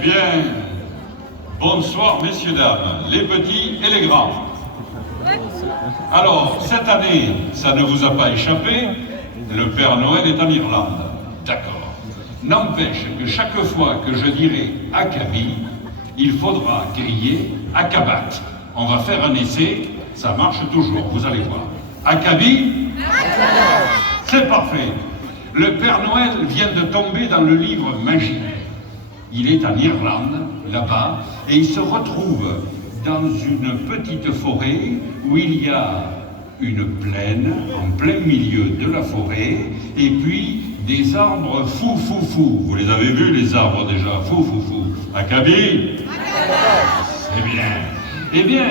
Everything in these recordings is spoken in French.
bien, bonsoir messieurs, dames, les petits et les grands. Alors, cette année, ça ne vous a pas échappé, le Père Noël est en Irlande. D'accord. N'empêche que chaque fois que je dirai Akabi, il faudra crier Akabat. On va faire un essai, ça marche toujours, vous allez voir. Akabi, c'est parfait. Le Père Noël vient de tomber dans le livre magique. Il est en Irlande, là-bas, et il se retrouve dans une petite forêt où il y a une plaine en plein milieu de la forêt, et puis des arbres fou. Vous les avez vus, les arbres déjà, fou. Akabi? C'est bien. Eh bien,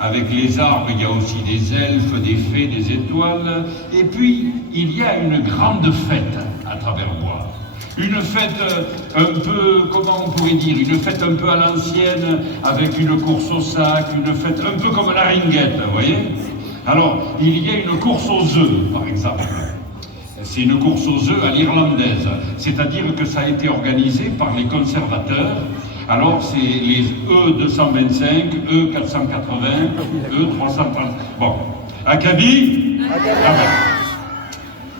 avec les arbres, il y a aussi des elfes, des fées, des étoiles, et puis il y a une grande fête à travers moi. Une fête un peu, comment on pourrait dire, une fête un peu à l'ancienne, avec une course au sac, une fête un peu comme la ringuette, vous voyez? Alors, il y a une course aux œufs, par exemple. C'est une course aux œufs à l'irlandaise, c'est-à-dire que ça a été organisé par les conservateurs. Alors, c'est les E225, E480, E330. Bon, Akabi?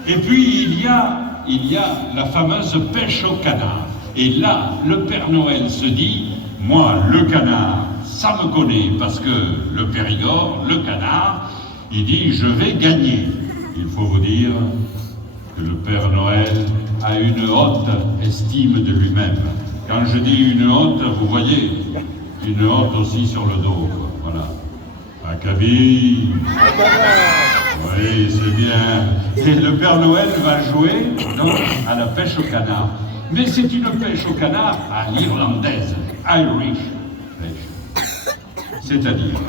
Et puis, il y a la fameuse pêche au canard. Et là, le Père Noël se dit, moi, le canard, ça me connaît, parce que le Périgord, le canard, il dit, je vais gagner. Il faut vous dire que le Père Noël a une haute estime de lui-même. Quand je dis une haute, vous voyez, une haute aussi sur le dos, quoi. Voilà. Akabi. Oui, c'est bien. Et le Père Noël va jouer donc, à la pêche au canard. Mais c'est une pêche au canard à l'irlandaise, Irish pêche. C'est-à-dire,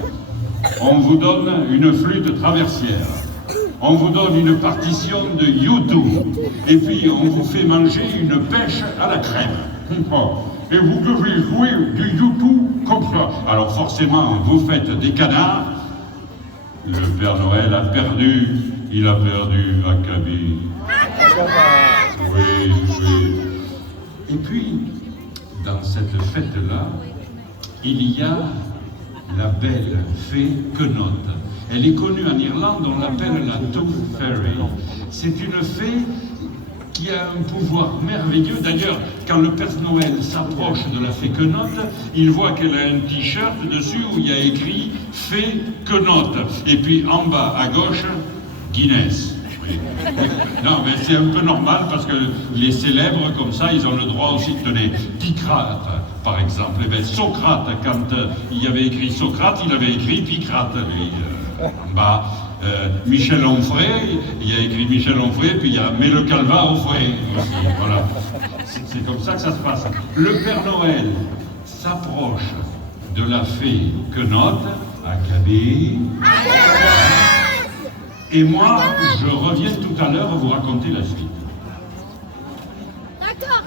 on vous donne une flûte traversière, on vous donne une partition de YouTube, et puis on vous fait manger une pêche à la crème. Et vous devez jouer du YouTube comme ça. Alors forcément, vous faites des canards. Le Père Noël a perdu, il a perdu Akabi. Oui. Et puis, dans cette fête-là, il y a la belle fée Quenotte. Elle est connue en Irlande, on l'appelle la Tooth Fairy. C'est une fée qui a un pouvoir merveilleux. D'ailleurs, quand le Père Noël s'approche de la fée Quenotte, il voit qu'elle a un t-shirt dessus où il y a écrit « Fée Quenotte ». Et puis en bas, à gauche, Guinness. Oui. Non, mais c'est un peu normal parce que les célèbres, comme ça, ils ont le droit aussi de donner Picrate, par exemple. Et bien, Socrate, quand il y avait écrit Socrate, il avait écrit Picrate. En bas. Michel Onfray, il y a écrit Michel Onfray, puis il y a Mets le calva au frais aussi, voilà. C'est comme ça que ça se passe. Le Père Noël s'approche de la fée Quenotte, Akabi, et moi, je reviens tout à l'heure vous raconter la suite. D'accord.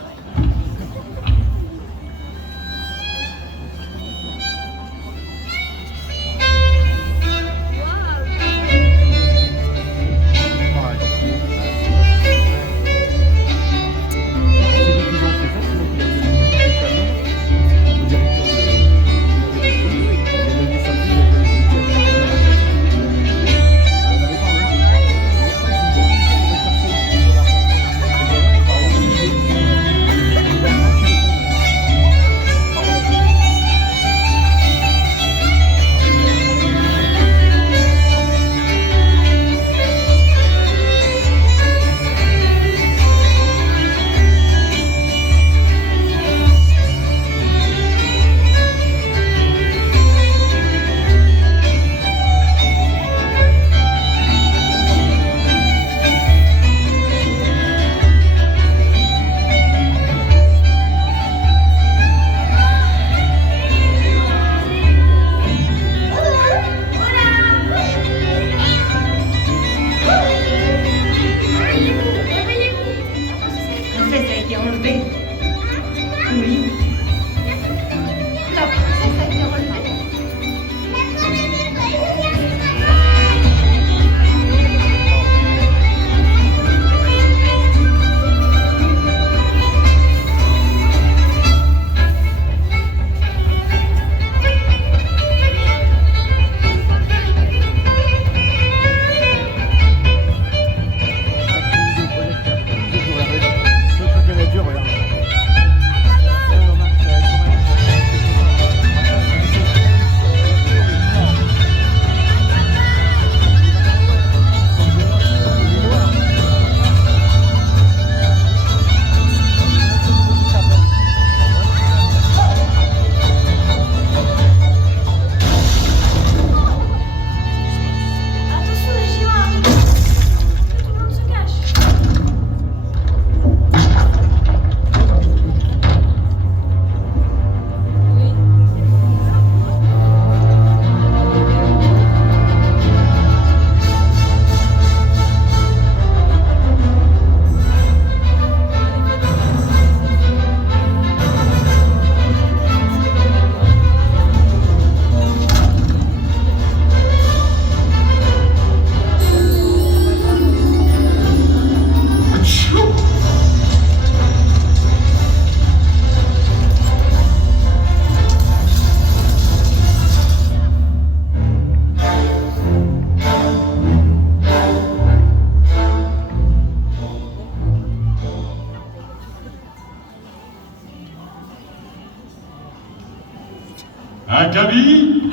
Acabit?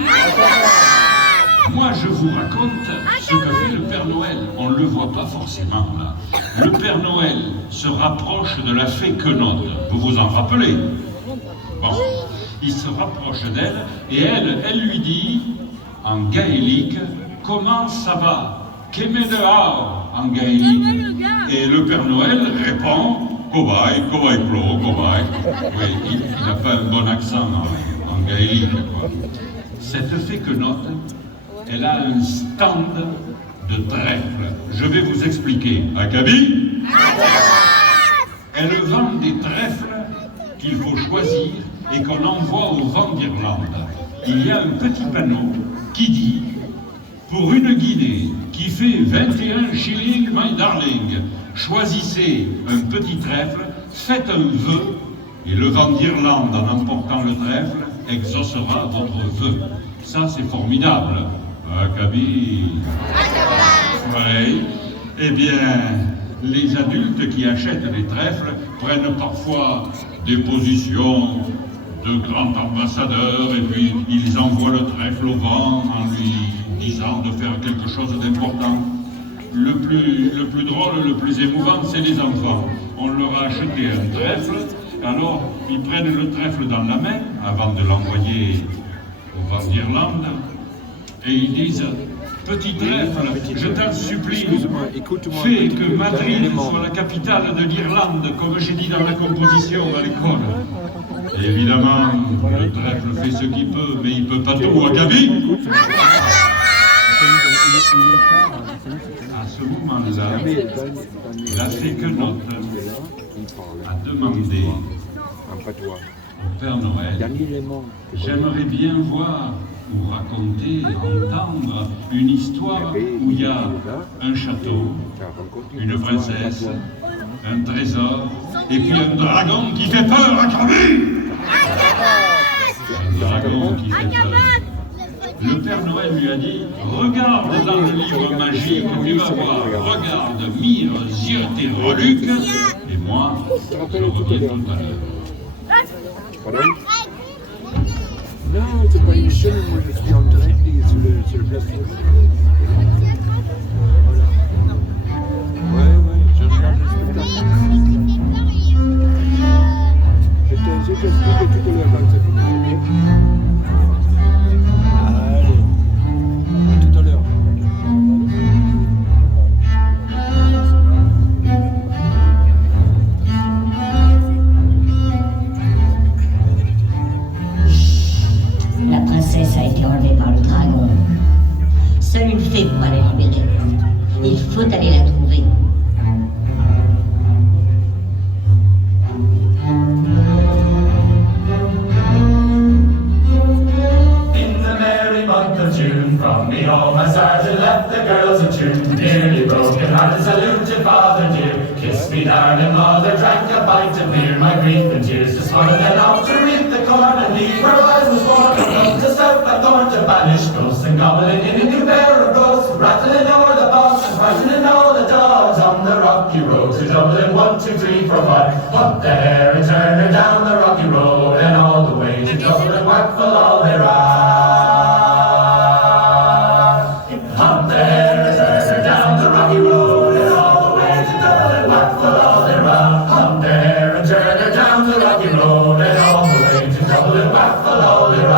Moi, je vous raconte ce que fait le Père Noël. On ne le voit pas forcément, là. Le Père Noël se rapproche de la fée Quenotte. Vous vous en rappelez? Bon, il se rapproche d'elle et elle lui dit, en gaélique, comment ça va? Qu'aimez dehors en gaélique? Et le Père Noël répond, cobaye, cobaye plo, cobaye. Oui, il n'a pas un bon accent en gaélique, quoi. Cette fée Quenotte, elle a un stand de trèfle. Je vais vous expliquer. Acabit? Elle vend des trèfles qu'il faut choisir et qu'on envoie au vent d'Irlande. Il y a un petit panneau qui dit « Pour une guinée qui fait 21 shillings, my darling, choisissez un petit trèfle, faites un vœu, et le vent d'Irlande, en emportant le trèfle, exaucera votre vœu. » Ça, c'est formidable. Acabit. Oui. Eh bien, les adultes qui achètent les trèfles prennent parfois des positions de grand ambassadeur et puis ils envoient le trèfle au vent en lui disant de faire quelque chose d'important. Le plus drôle, le plus émouvant, c'est les enfants. On leur a acheté un trèfle, alors ils prennent le trèfle dans la main avant de l'envoyer au vent d'Irlande et ils disent « Petit trèfle, je t'en supplie, fais que Madrid soit la capitale de l'Irlande, comme j'ai dit dans la composition à l'école. » Évidemment, le trèfle fait ce qu'il peut, mais il ne peut pas tout. Acabit? À ce moment-là, la fée Quenotte a demandé au Père Noël, j'aimerais bien voir ou raconter, entendre une histoire où il y a un château, une princesse, un trésor, et puis un dragon qui fait peur. Acabit? Un dragon qui fait peur. Le Père Noël lui a dit, regarde dans le livre magique, tu vas voir, regarde Mire, Ziot et Reluc, et moi, je reviens tout à l'heure. Non, c'est pas une chaîne, moi je suis en direct sur le plateau. Voilà. Ouais, je regarde le spectacle. Je t'explique tout à l'heure quand c'est fini, ok? Allez, à tout à l'heure. La princesse a été enlevée par le dragon. Seule une fée pourra la libérer. Il faut aller la trouver. In the merry month of June, from me home I started, left the girls in tune. Nearly broken hearted, saluted father dear. Kiss me darling mother, drank a pint of beer. My grief and tears to smother, then off to reap the corn and leave where I was born. To South Blackthorn to banish ghosts and gobbling in a new pair of ghosts, rattling o'er the bogs and frightening all the dogs on the rocky road to Dublin. 1, 2, 3, 4, 5. Up the hare and turn her down the rocky road and all the way to Dublin. Whack full all their Up the hare and turn her down the rocky road and all the way to Dublin. Whack full all their Up the hare and turn her down the rocky road and all the way to Dublin. Whack full all their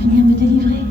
venir me délivrer.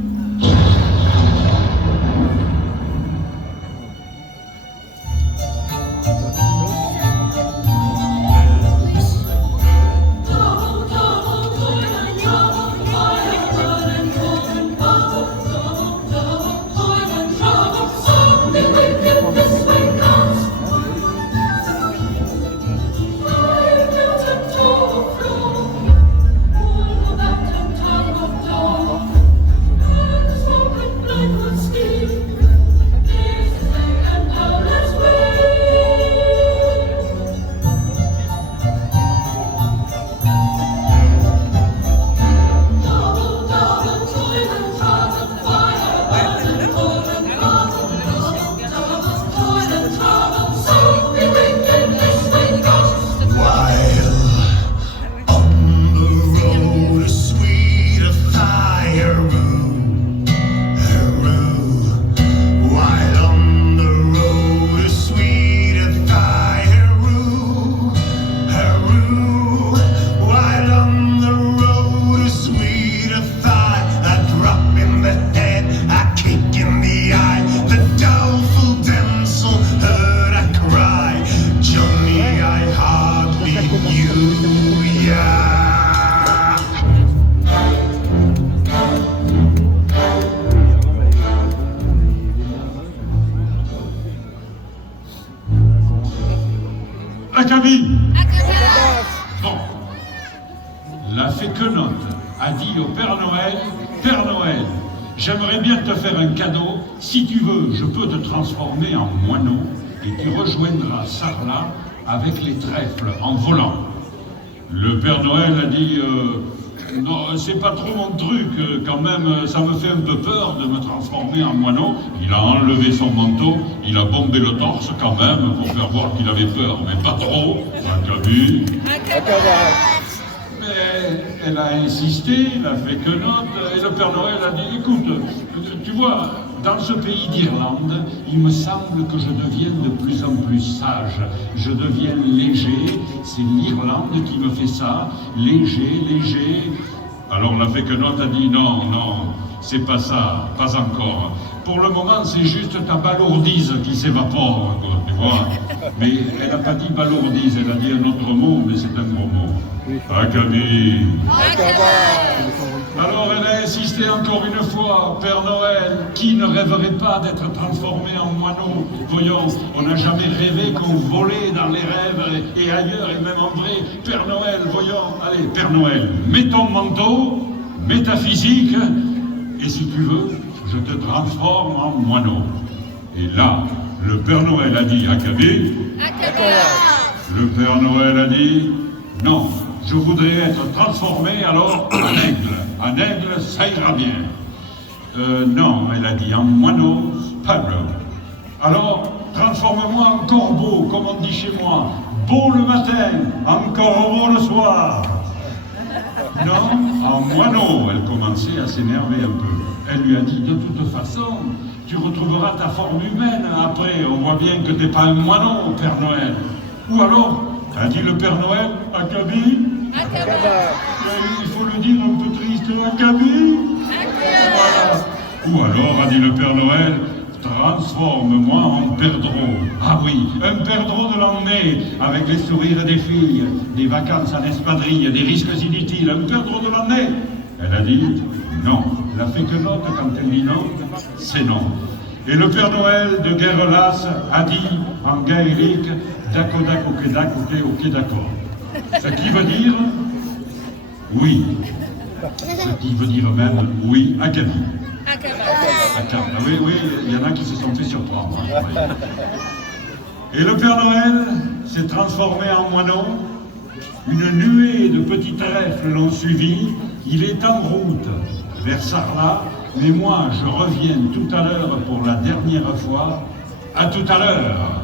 Akabi. Bon. La féquenote a dit au Père Noël, j'aimerais bien te faire un cadeau. Si tu veux, je peux te transformer en moineau et tu rejoindras Sarlat avec les trèfles en volant. Le Père Noël a dit, non, c'est pas trop mon truc, quand même, ça me fait un peu peur de me transformer en moineau. Il a enlevé son manteau, il a bombé le torse quand même pour faire voir qu'il avait peur, mais pas trop. Akabi. Mais elle a insisté, la féquenote, et le Père Noël a dit, écoute, tu vois, dans ce pays d'Irlande, il me semble que je devienne de plus en plus sage. Je deviens léger, c'est l'Irlande qui me fait ça, léger. Alors la féquenote a dit, non, c'est pas ça, pas encore. Pour le moment, c'est juste ta balourdise qui s'évapore, tu vois. Mais elle n'a pas dit balourdise, elle a dit un autre mot, mais c'est un gros mot. Akabi. Alors elle a insisté encore une fois, Père Noël, qui ne rêverait pas d'être transformé en moineau? Voyons, on n'a jamais rêvé qu'on volait dans les rêves et ailleurs, et même en vrai. Père Noël, voyons, allez, Père Noël, mets ton manteau, mets ta physique, et si tu veux, je te transforme en moineau. Et là, le Père Noël a dit, Akabi. Le Père Noël a dit, non, je voudrais être transformé alors en aigle. En aigle, ça ira bien. Non, elle a dit, en moineau, pas bleu. Alors, transforme-moi en corbeau, comme on dit chez moi. Beau le matin, en corbeau le soir. Non, en moineau. Elle commençait à s'énerver un peu. Elle lui a dit, de toute façon, tu retrouveras ta forme humaine après. On voit bien que t'es pas un moineau, Père Noël. Ou alors, a dit le Père Noël, Akabi. Il faut le dire un peu triste, Akabi. Voilà. Ou alors, a dit le Père Noël, transforme-moi en perdreau. Ah oui, un perdreau de l'année, avec les sourires des filles, des vacances en espadrille, des risques inutiles, un perdreau de l'année. Elle a dit non. La féquenote, quand elle dit non, c'est non. Et le Père Noël de Guerrelas a dit en gaélique, dakodak, ok, d'accord. Ce qui veut dire oui. Ce qui veut dire même oui, Akabi. Oui, il y en a qui se sont fait surprendre. Et le Père Noël s'est transformé en moineau. Une nuée de petits trèfles l'ont suivi. Il est en route vers Sarlat. Mais moi, je reviens tout à l'heure pour la dernière fois. À tout à l'heure.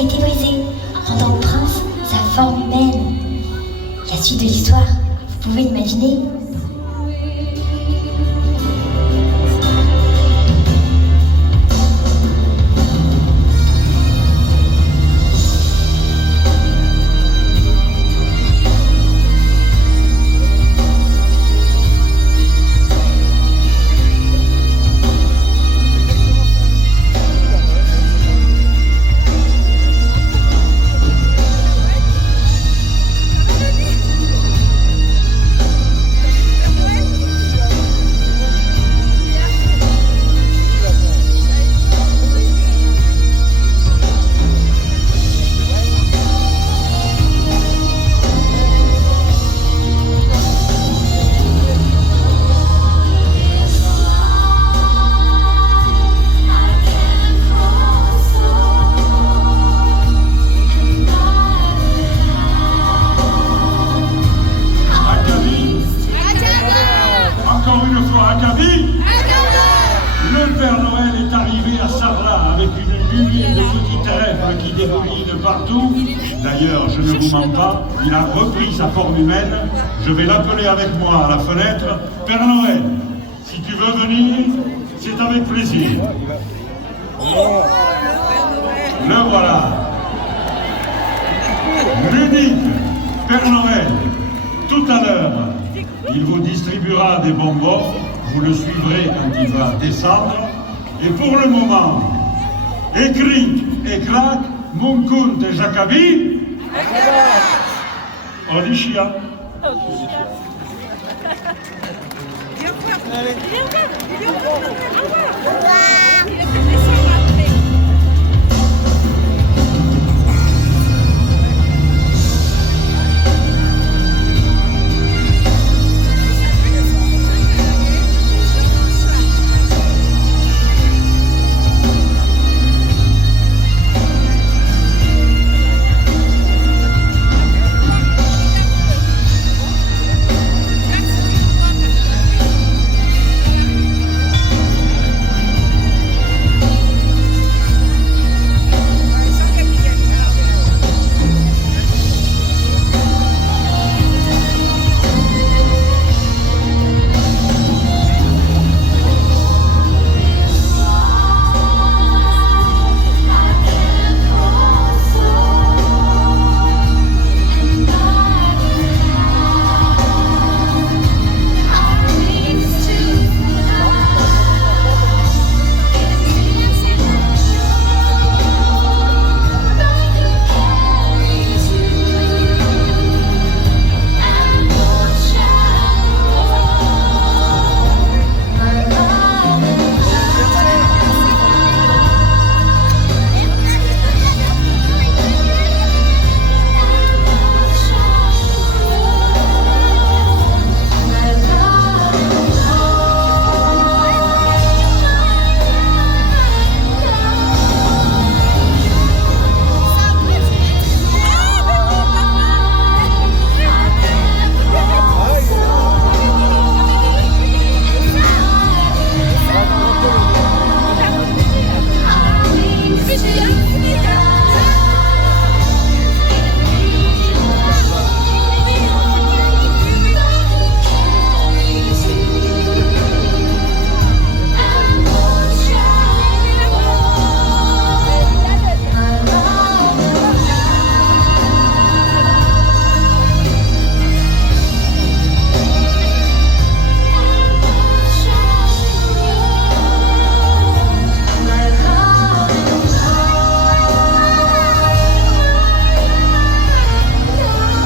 a été brisé, rendant au prince sa forme humaine. La suite de l'histoire, vous pouvez l'imaginer. Le Père Noël est arrivé à Sarlat avec une nuée de petits trèfles qui déboulinent partout. D'ailleurs, je ne vous mens pas, il a repris sa forme humaine. Je vais l'appeler avec moi à la fenêtre. Père Noël, si tu veux venir, c'est avec plaisir. Le voilà. L'unique Père Noël. Tout à l'heure, il vous distribuera des bonbons. Vous le suivrez quand il va descendre. Et pour le moment, écrit et crac, Munkunt et Jacabi. Odishia. Viens voir.